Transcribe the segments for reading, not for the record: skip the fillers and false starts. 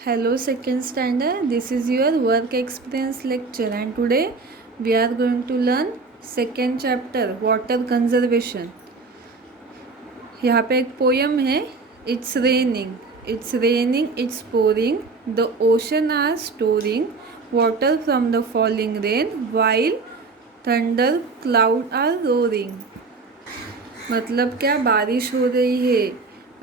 Hello, second standard. This is your work experience lecture, and today we are going to learn second chapter water conservation. यहाँ पे एक poem है. It's raining, it's raining, it's pouring. The ocean are storing water from the falling rain, while thunder cloud are roaring. मतलब क्या, बारिश हो रही है,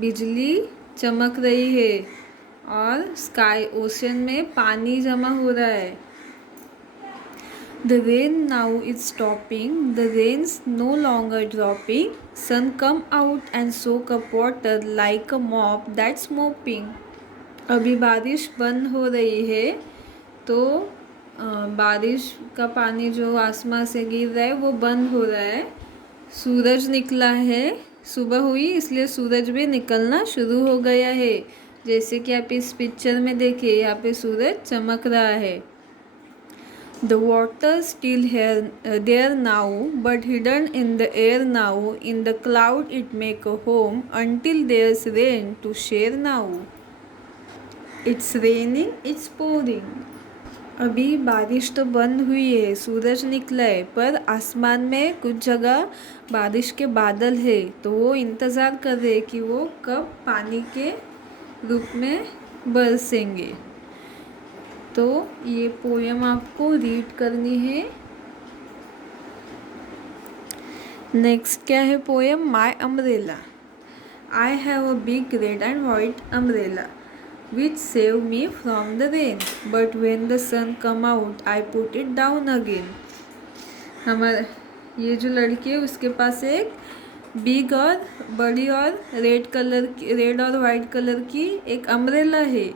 बिजली चमक रही है और स्काई ओशन में पानी जमा हो रहा है. The rain now is stopping, the rain's no longer dropping. Sun come out and soak up water like a mop that's mopping. अभी बारिश बंद हो रही है तो बारिश का पानी जो आसमान से गिर रहा है वो बंद हो रहा है. सूरज निकला है, सुबह हुई इसलिए सूरज भी निकलना शुरू हो गया है. जैसे कि आप इस पिक्चर में देखिए, यहाँ पे सूरज चमक रहा है. The water still here there now, but hidden in the air now. In the cloud it make a home until there's rain to share now. It's raining, it's pouring. अभी बारिश तो बंद हुई है, सूरज निकला है, पर आसमान में कुछ जगह बारिश के बादल है, तो वो इंतज़ार कर रहे कि वो कब पानी के रूप में बरसेंगे. तो ये पोयम आपको रीड करनी है. नेक्स्ट क्या है poem? My umbrella. I have a big red and white umbrella which save me from the rain, but when the sun come out I put it down again. हमारा ये जो लड़की है उसके पास एक बिग और बड़ी और रेड और वाइट कलर की एक अम्ब्रेला है.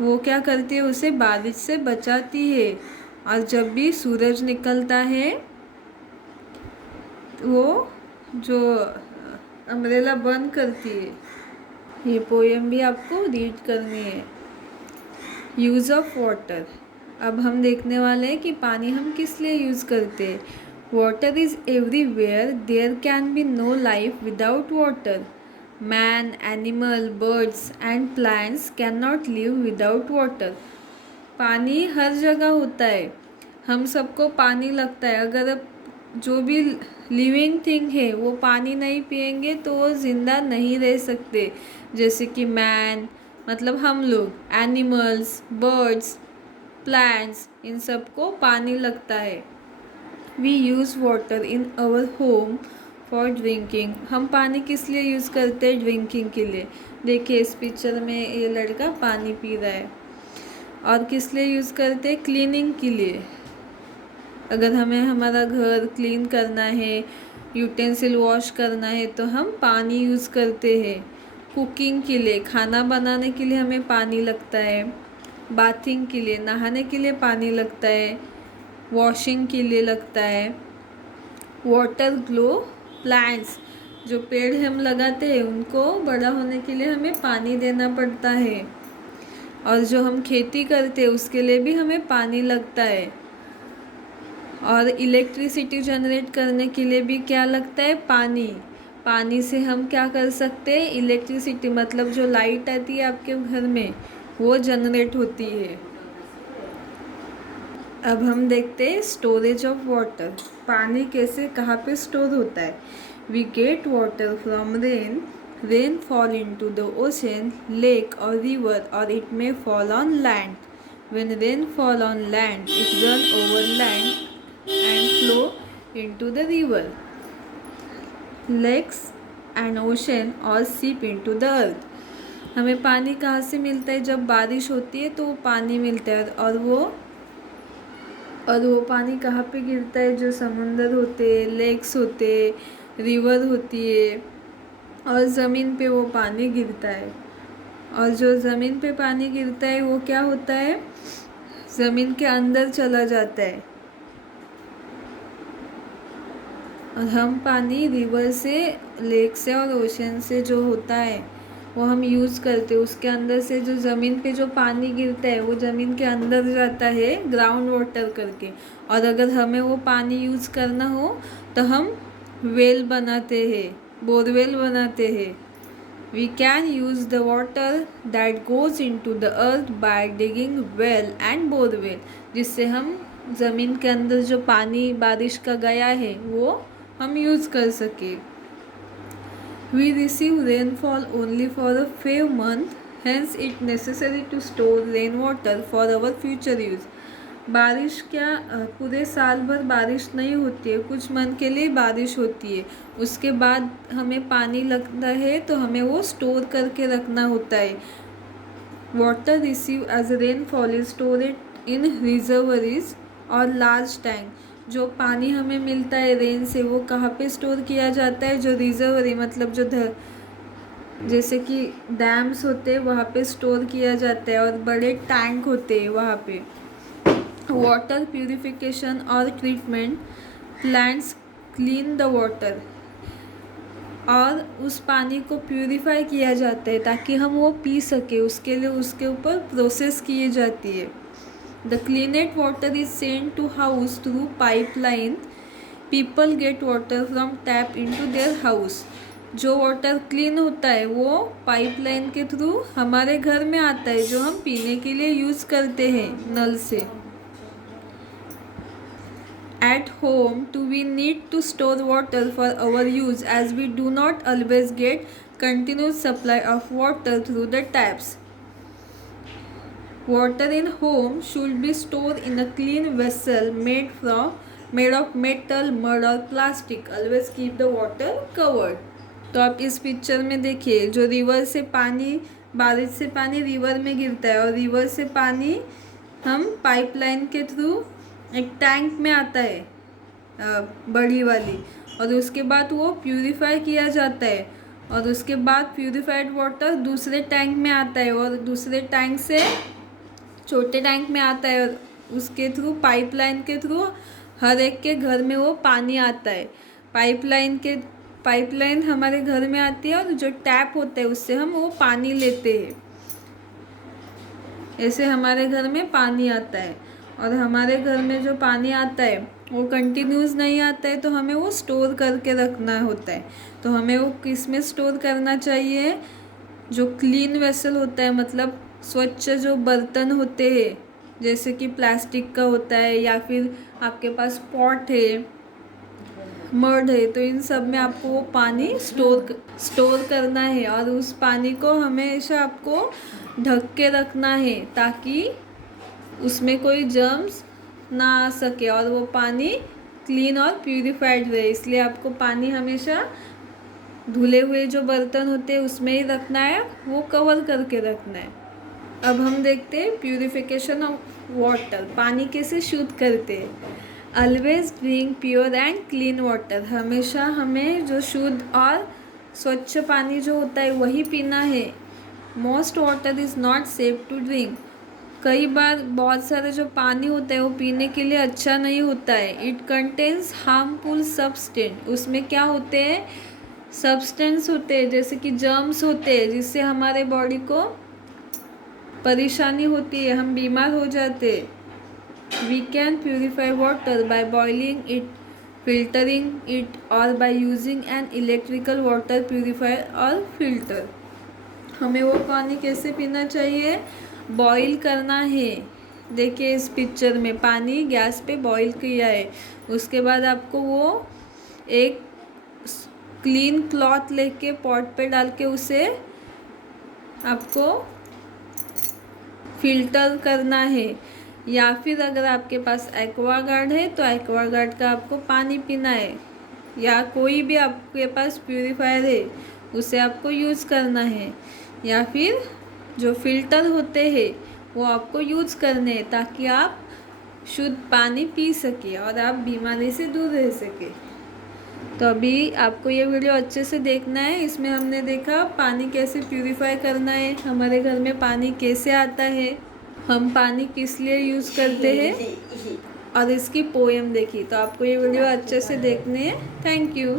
वो क्या करती है, उसे बारिश से बचाती है, और जब भी सूरज निकलता है वो जो अम्ब्रेला बंद करती है. ये पोयम भी आपको रीड करनी है. Use of water. अब हम देखने वाले हैं कि पानी हम किस लिए यूज़ करते हैं. Water is everywhere, there can be no life without water. Man, animal, birds and plants can not live without water. पानी हर जगह होता है, हम सबको पानी लगता है. अगर जो भी लिविंग थिंग है वो पानी नहीं पिएंगे तो वो ज़िंदा नहीं रह सकते. जैसे कि मैन मतलब हम लोग, एनिमल्स, बर्ड्स, प्लांट्स, इन सबको पानी लगता है. We use water in our home for drinking. हम पानी किस लिए यूज़ करते हैं? ड्रिंकिंग के लिए. देखिए इस पिक्चर में ये लड़का पानी पी रहा है. और किस लिए यूज़ करते हैं? क्लीनिंग के लिए. अगर हमें हमारा घर क्लीन करना है, यूटेंसिल वॉश करना है, तो हम पानी यूज़ करते हैं. कुकिंग के लिए, खाना बनाने के लिए हमें पानी लगता है. बाथिंग के लिए, नहाने के लिए पानी लगता है. वॉशिंग के लिए लगता है. वाटर ग्लो प्लांट्स, जो पेड़ हम लगाते हैं उनको बड़ा होने के लिए हमें पानी देना पड़ता है. और जो हम खेती करते हैं उसके लिए भी हमें पानी लगता है. और इलेक्ट्रिसिटी जनरेट करने के लिए भी क्या लगता है? पानी. पानी से हम क्या कर सकते हैं? इलेक्ट्रिसिटी मतलब जो लाइट आती है आपके घर में वो जनरेट होती है. अब हम देखते हैं स्टोरेज ऑफ वाटर. पानी कैसे, कहाँ पे स्टोर होता है. We get water from rain. Rain fall into the ocean, lake और रिवर, और it may fall on land. When rain fall on land, it run over land and flow into the river, lakes and ocean or seep into the earth. हमें पानी कहाँ से मिलता है? जब बारिश होती है तो पानी मिलता है. और वो पानी कहाँ पे गिरता है? जो समुंदर होते, लेक्स होते, रिवर होती है, और ज़मीन पे वो पानी गिरता है. और जो ज़मीन पे पानी गिरता है वो क्या होता है? ज़मीन के अंदर चला जाता है. और हम पानी रिवर से, लेक से और ओशन से जो होता है वो हम यूज़ करते हैं. उसके अंदर से जो ज़मीन पे जो पानी गिरता है वो ज़मीन के अंदर जाता है ग्राउंड वाटर करके. और अगर हमें वो पानी यूज़ करना हो तो हम वेल बनाते हैं, बोरवेल बनाते हैं. We can use the water that goes into the earth by digging well and borewell, जिससे हम ज़मीन के अंदर जो पानी बारिश का गया है वो हम यूज़ कर सके। We receive rainfall only for a few months, hence it necessary to store rainwater for our future use. बारिश क्या पूरे साल भर बारिश नहीं होती है, कुछ मंथ के लिए बारिश होती है, उसके बाद हमें पानी लगता है तो हमें वो स्टोर करके रखना होता है। Water receive as rainfall is stored in reservoirs और लार्ज टैंक। जो पानी हमें मिलता है रेन से वो कहाँ पे स्टोर किया जाता है, जो रिजर्वरी मतलब जो जैसे कि डैम्स होते हैं वहाँ पे स्टोर किया जाता है, और बड़े टैंक होते हैं वहाँ पे। वाटर प्यूरिफिकेशन और treatment, plants clean the water, और उस पानी को प्यूरिफाई किया जाता है ताकि हम वो पी सके, उसके लिए उसके ऊपर प्रोसेस की जाती है। The cleaned water is sent to house through pipeline, people get water from tap into their house. जो वाटर क्लीन होता है वो पाइपलाइन के थ्रू हमारे घर में आता है, जो हम पीने के लिए यूज़ करते हैं नल से। At home too we need to store water for our use, as we do not always get continuous supply of water through the taps. Water in home should be stored in a clean vessel made of metal, mud or plastic. Always keep the water covered. तो आप इस picture में देखिए, जो river से पानी, बारिश से पानी रिवर में गिरता है, और रिवर से पानी हम पाइपलाइन के थ्रू एक टैंक में आता है बड़ी वाली, और उसके बाद वो प्यूरिफाई किया जाता है, और उसके बाद प्यूरिफाइड वाटर दूसरे टैंक में आता है, और दूसरे टैंक से छोटे टैंक में आता है, और उसके थ्रू पाइपलाइन के थ्रू हर एक के घर में वो पानी आता है। पाइपलाइन हमारे घर में आती है, और जो टैप होता है उससे हम वो पानी लेते हैं। ऐसे हमारे घर में पानी आता है, और हमारे घर में जो पानी आता है वो कंटिन्यूस नहीं आता है, तो हमें वो स्टोर करके रखना होता है। तो हमें वो किस में स्टोर करना चाहिए, जो क्लीन वेसल होता है, मतलब स्वच्छ जो बर्तन होते हैं, जैसे कि प्लास्टिक का होता है, या फिर आपके पास पॉट है, मड है, तो इन सब में आपको वो पानी स्टोर करना है, और उस पानी को हमेशा आपको ढक के रखना है ताकि उसमें कोई जर्म्स ना आ सके, और वो पानी क्लीन और प्यूरिफाइड रहे। इसलिए आपको पानी हमेशा धुले हुए जो बर्तन होते हैं उसमें ही रखना है, वो कवर करके रखना है। अब हम देखते हैं प्यूरिफिकेशन ऑफ वाटर, पानी कैसे शुद्ध करते हैं। Always drink pure and clean water, हमेशा हमें जो शुद्ध और स्वच्छ पानी जो होता है वही पीना है। Most water is not safe to drink, कई बार बहुत सारे जो पानी होता है वो पीने के लिए अच्छा नहीं होता है। इट कंटेन्स हार्मफुल सब्सटेंस, उसमें क्या होते हैं, सब्सटेंस होते हैं, जैसे कि जर्म्स होते हैं, जिससे हमारे बॉडी को परेशानी होती है, हम बीमार हो जाते हैं। We can purify water by boiling it, filtering it, और by using an electrical water purifier और फिल्टर। हमें वो पानी कैसे पीना चाहिए, बॉईल करना है। देखिए इस पिक्चर में पानी गैस पे बॉईल किया है, उसके बाद आपको वो एक क्लीन क्लॉथ लेके पॉट पे डाल के उसे आपको फिल्टर करना है। या फिर अगर आपके पास एक्वागार्ड है तो एक्वागार्ड का आपको पानी पीना है, या कोई भी आपके पास प्यूरीफायर है उसे आपको यूज़ करना है, या फिर जो फिल्टर होते हैं वो आपको यूज़ करने हैं ताकि आप शुद्ध पानी पी सके और आप बीमारी से दूर रह सके। तो अभी आपको ये वीडियो अच्छे से देखना है। इसमें हमने देखा पानी कैसे प्यूरीफाई करना है, हमारे घर में पानी कैसे आता है, हम पानी किस लिए यूज़ करते हैं, और इसकी पोएम देखी। तो आपको ये वीडियो अच्छे से देखने हैं। Thank you.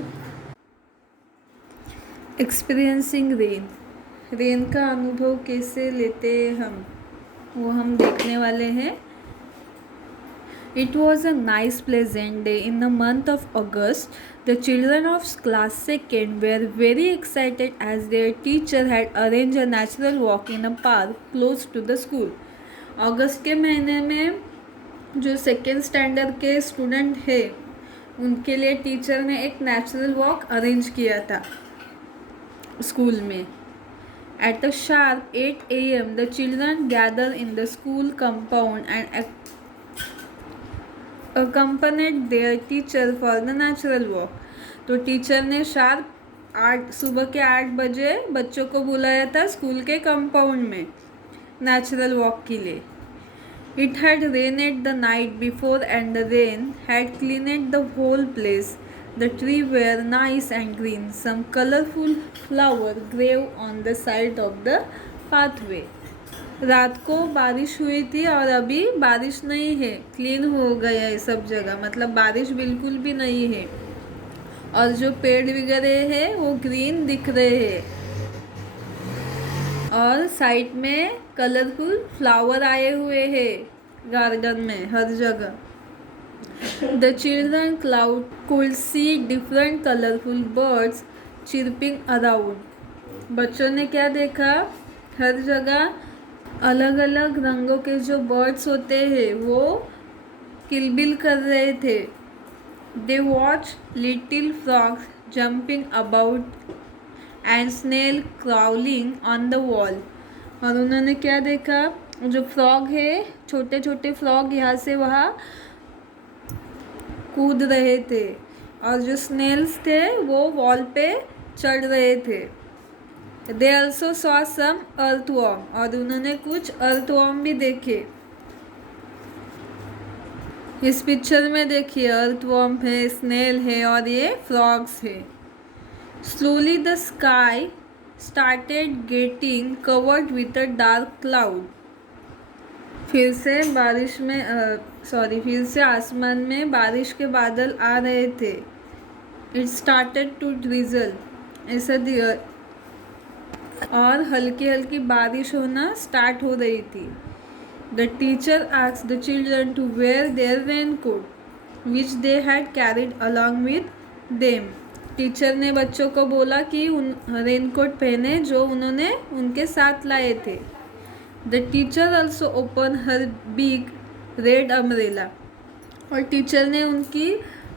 Experiencing rain, rain का अनुभव कैसे लेते हैं हम, वो हम देखने वाले हैं। It was a nice pleasant day in the month of August. The children of class 2nd were very excited as their teacher had arranged a natural walk in a park close to the school. अगस्त के महीने में जो second standard के student है उनके लिए teacher ने एक नेचुरल वॉक अरेंज किया था स्कूल में. At a sharp 8 a.m., the children gathered in the school compound and accompanied their teacher for the natural walk. तो टीचर ने शार्प सुबह के 8 बजे बच्चों को बुलाया था स्कूल के कंपाउंड में नेचुरल वॉक के लिए. It had rained the night before and the rain had cleaned the whole place. The trees were nice and green. Some colorful flowers grew on the side of the pathway. रात को बारिश हुई थी और अभी बारिश नहीं है, क्लीन हो गया है सब जगह, मतलब बारिश बिल्कुल भी नहीं है और जो पेड़ वगैरह है वो ग्रीन दिख रहे हैं और साइड में कलरफुल फ्लावर आए हुए हैं गार्डन में हर जगह. The children could see different colorful birds chirping around. बच्चों ने क्या देखा, हर जगह अलग अलग रंगों के जो बर्ड्स होते हैं वो किलबिल कर रहे थे. They watched little frogs jumping about and snail crawling on the wall. और उन्होंने क्या देखा, जो फ्रॉग है छोटे छोटे फ्रॉग यहाँ से वहाँ कूद रहे थे और जो स्नेल्स थे वो वॉल पे चढ़ रहे थे. They also saw some earthworm. और उन्होंने कुछ earthworm भी देखे. इस पिक्चर में देखिए earthworm है, स्नेल है और ये फ्रॉग्स है. Slowly the sky started getting covered with a dark cloud. फिर से आसमान में बारिश के बादल आ रहे थे. It started to drizzle. ऐसा और हल्की हल्की बारिश होना स्टार्ट हो रही थी. The teacher asked the children to wear their raincoat, which they had carried along with them. Teacher ने बच्चों को बोला कि रेनकोट पहने जो उन्होंने उनके साथ लाए थे. The teacher also open her big red umbrella. और टीचर ने उनकी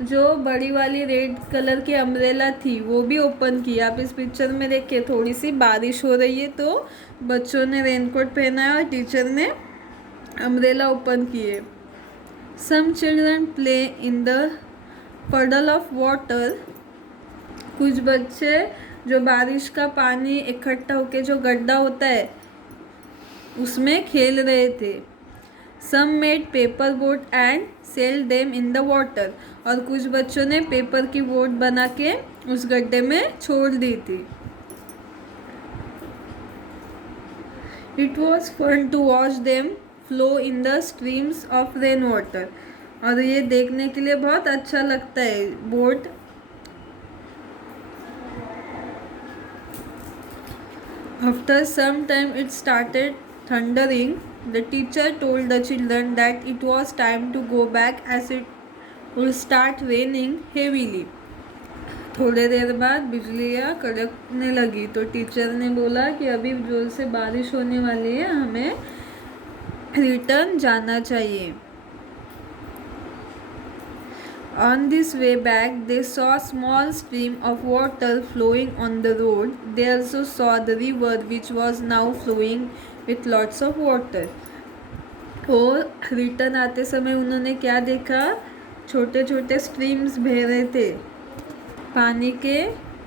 जो बड़ी वाली रेड कलर की अम्ब्रेला थी वो भी ओपन की. आप इस पिक्चर में देखिए थोड़ी सी बारिश हो रही है तो बच्चों ने रेनकोट पहना है और टीचर ने अम्ब्रेला ओपन किए. Some children play in the puddle of water. कुछ बच्चे जो बारिश का पानी इकट्ठा होके जो गड्ढा होता है उसमें खेल रहे थे. Some made paper boat and sail them in the water. और कुछ बच्चों ने पेपर की बोट बना के उस गड्ढे में छोड़ दी थी. It was fun to watch them flow in the streams of rain water. और ये देखने के लिए बहुत अच्छा लगता है boat. After some time it started thundering. The teacher told the children that it was time to go back as it would start raining heavily. थोड़े देर बाद बिजलियाँ कड़कने लगी तो टीचर ने बोला कि अभी जोर से बारिश होने वाली है, हमें रिटर्न जाना चाहिए. On this way back, they saw a small stream of water flowing on the road. They also saw the river, which was now flowing with lots of water. और रिटर्न आते समय उन्होंने क्या देखा, छोटे छोटे स्ट्रीम्स बह रहे थे, पानी के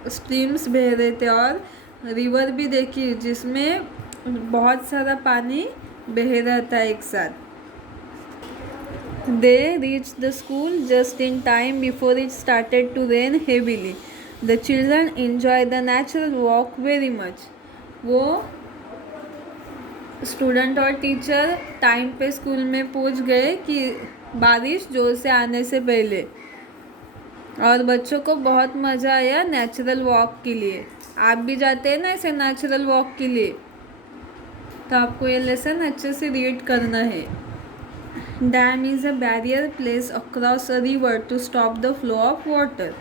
स्ट्रीम्स बह रहे थे और रिवर भी देखी जिसमें बहुत सारा पानी बह रहा था एक साथ. They reached the school just in time before it started to rain heavily. The children enjoyed the natural walk very much. वो स्टूडेंट और टीचर टाइम पे स्कूल में पहुंच गए कि बारिश जोर से आने से पहले. और बच्चों को बहुत मज़ा आया नेचुरल वॉक के लिए. आप भी जाते हैं ना ऐसे नेचुरल वॉक के लिए तो आपको ये लेसन अच्छे से रीड करना है. Dam is a barrier place across a river to stop the flow of water.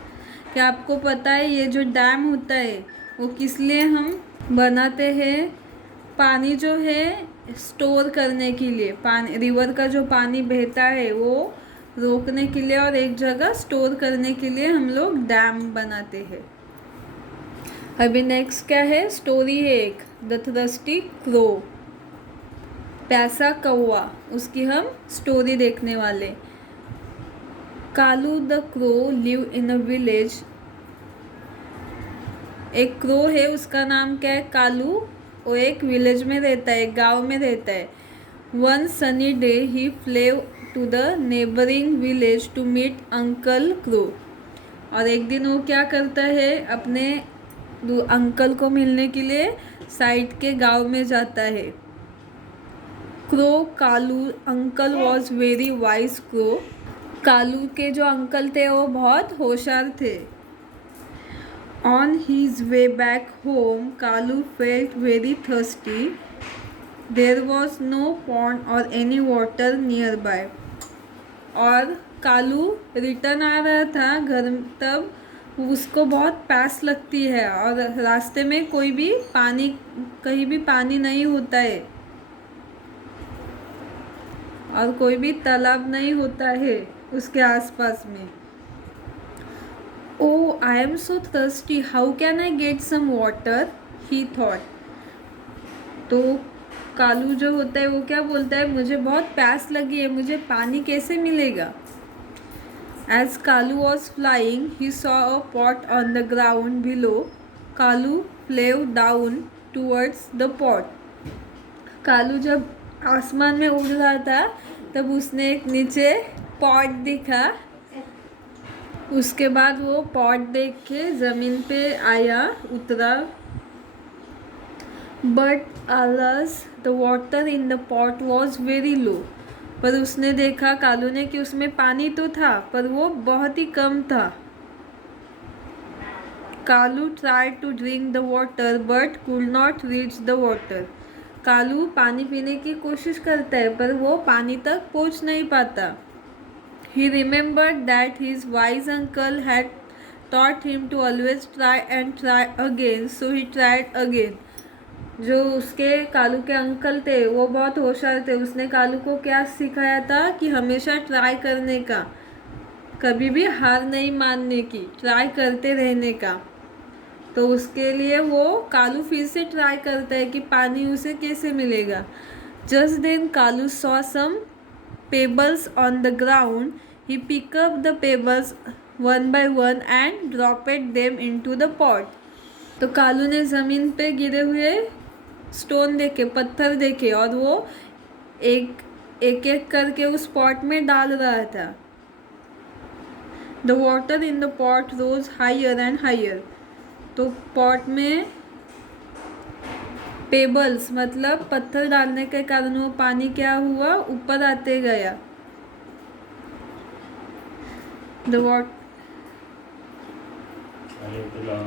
क्या आपको पता है ये जो डैम होता है वो किस लिए हम बनाते हैं? पानी जो है स्टोर करने के लिए, पानी रिवर का जो पानी बहता है वो रोकने के लिए और एक जगह स्टोर करने के लिए हम लोग डैम बनाते हैं। अभी नेक्स्ट क्या है? स्टोरी है एक, द थ्रस्टी क्रो, प्यासा कौवा, उसकी हम स्टोरी देखने वाले। Kalu the crow live in a village. एक क्रो है, उसका नाम क्या है? कालू। वो एक विलेज में रहता है, एक गांव में रहता है। One sunny day he flew to the neighbouring village to meet uncle crow. और एक दिन वो क्या करता है, अपने अंकल को मिलने के लिए साइड के गांव में जाता है। Crow Kalu uncle was very wise crow. Kalu के जो अंकल थे वो बहुत होशियार थे। On his way back home Kalu felt very thirsty. There was no pond or any water nearby. और कालू रिटर्न आ रहा था घर, तब उसको बहुत प्यास लगती है और रास्ते में कोई भी पानी, कहीं भी पानी नहीं होता है और कोई भी तालाब नहीं होता है उसके आसपास में। Oh I am so thirsty, how can I get some water, he thought. तो कालू जो होता है वो क्या बोलता है, मुझे बहुत प्यास लगी है, मुझे पानी कैसे मिलेगा। As Kalu was flying, he saw a pot on the ground below. Kalu flew down towards the pot. Kalu जब आसमान में उड़ रहा था तब उसने एक नीचे पॉट दिखा। उसके बाद वो पॉट देख के ज़मीन पे आया, उतरा। But alas, the water in the pot was very low. पर उसने देखा, कालू ने, कि उसमें पानी तो था पर वो बहुत ही कम था। Kalu tried to drink the water but could not reach the water. Kalu पानी पीने की कोशिश करता है पर वो पानी तक पहुंच नहीं पाता। ही remembered that his wise uncle had taught him to always try and try again, so he tried again. जो उसके कालू के अंकल थे वो बहुत होशियार थे। उसने कालू को क्या सिखाया था कि हमेशा ट्राई करने का, कभी भी हार नहीं मानने की, ट्राई करते रहने का। तो उसके लिए वो कालू फिर से ट्राई करता है कि पानी उसे कैसे मिलेगा। Just then Kalu saw some pebbles on the ground. He pick up the pebbles one by one and dropped them into the pot. तो कालू ने ज़मीन पे गिरे हुए स्टोन देखे, पत्थर देखे और वो एक एक करके उस पॉट में डाल रहा था। The water in the pot rose higher and higher. तो पॉट में पेबल्स मतलब पत्थर डालने के कारण वो पानी क्या हुआ, ऊपर आते गया।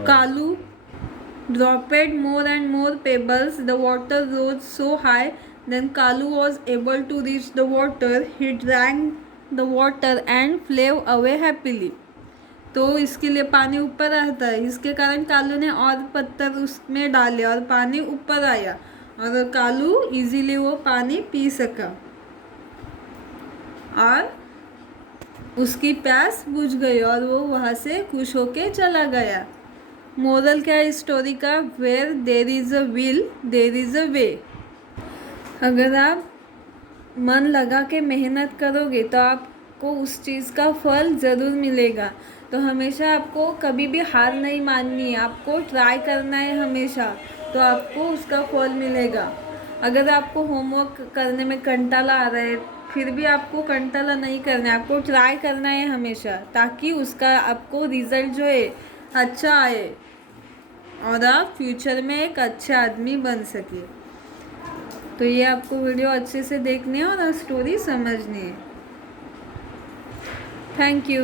Kalu dropped more and more pebbles. The water rose so high. Then Kalu was able to reach the water. He drank the water and flew away happily. तो इसके लिए पानी ऊपर आता है, इसके कारण कालू ने और पत्थर उसमें डाले और पानी ऊपर आया और कालू इजीली वो पानी पी सका और उसकी प्यास बुझ गई और वो वहाँ से खुश होके चला गया। मोरल क्या है इस स्टोरी का? Where there is a will there is a way. अगर आप मन लगा के मेहनत करोगे तो आपको उस चीज़ का फल ज़रूर मिलेगा। तो हमेशा आपको कभी भी हार नहीं माननी है, आपको ट्राई करना है हमेशा, तो आपको उसका फल मिलेगा। अगर आपको होमवर्क करने में कंटाला आ रहा है फिर भी आपको कंटाला नहीं करना है, आपको ट्राई करना है हमेशा, ताकि उसका आपको रिज़ल्ट जो है अच्छा आए और आप फ्यूचर में एक अच्छा आदमी बन सके। तो ये आपको वीडियो अच्छे से देखनी है और स्टोरी समझनी है। Thank you.